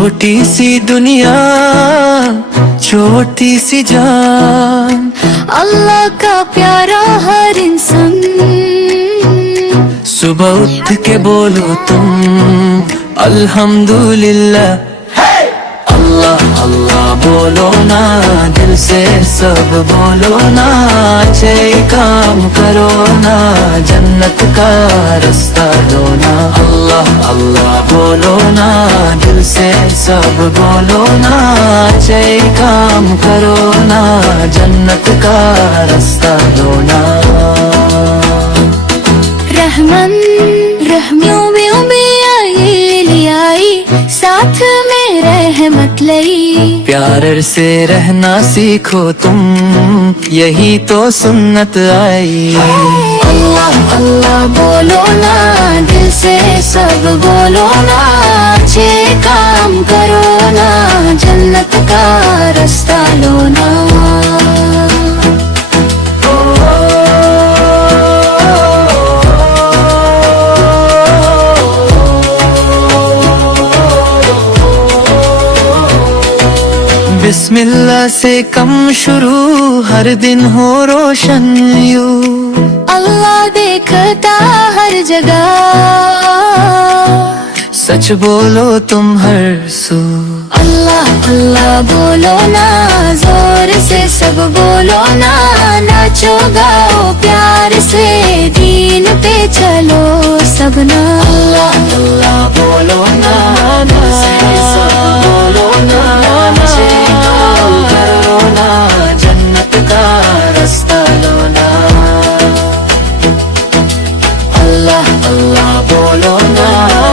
چھوٹی سی دنیا چھوٹی سی جان، اللہ کا پیارا ہر انسان، صبح اٹھ کے بولو تم الحمدللہ، اللہ اللہ بولو نا، دل سے سب بولو نا، اچھے کام کرو نا، جنت کا رستہ لو نا، اللہ اللہ بولو نا، دل سے سب بولو نا، اچھے کام کرو نا، جنت کا رستہ لو نا۔ رحمن رحمیوں میں آئی لے آئی، ساتھ میں رحمت لئی، پیار سے رہنا سیکھو تم، یہی تو سنت آئی، اللہ اللہ بولو نا، دل سے سب بولو نا، اچھے کام کرو نا، جنت کا رستہ لو نا۔ بسم اللہ سے کم شروع، ہر دن ہو روشن یوں، اللہ دیکھتا ہر جگہ، سچ بولو تم ہر سو، اللہ اللہ بولو نا، زور سے سب بولو نا، ناچو گاؤ پیار سے، دین پہ چلو سب نا، اللہ اللہ بولو نا، دل سے سب بولو نا، اچھے کام کرو نا، جنت کا رستہ لو نا، اللہ اللہ بولو نا،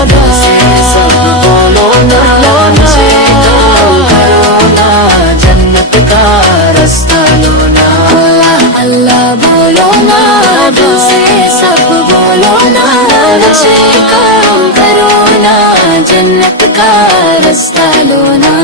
دل سے سب بولو نا، اچھے کام کرو نا، جنت کا رستہ لو نا، اللہ اللہ بولو نا، دل سے سب بولو نا، اچھے کام کرو نا، جنت کا رستہ لو نا۔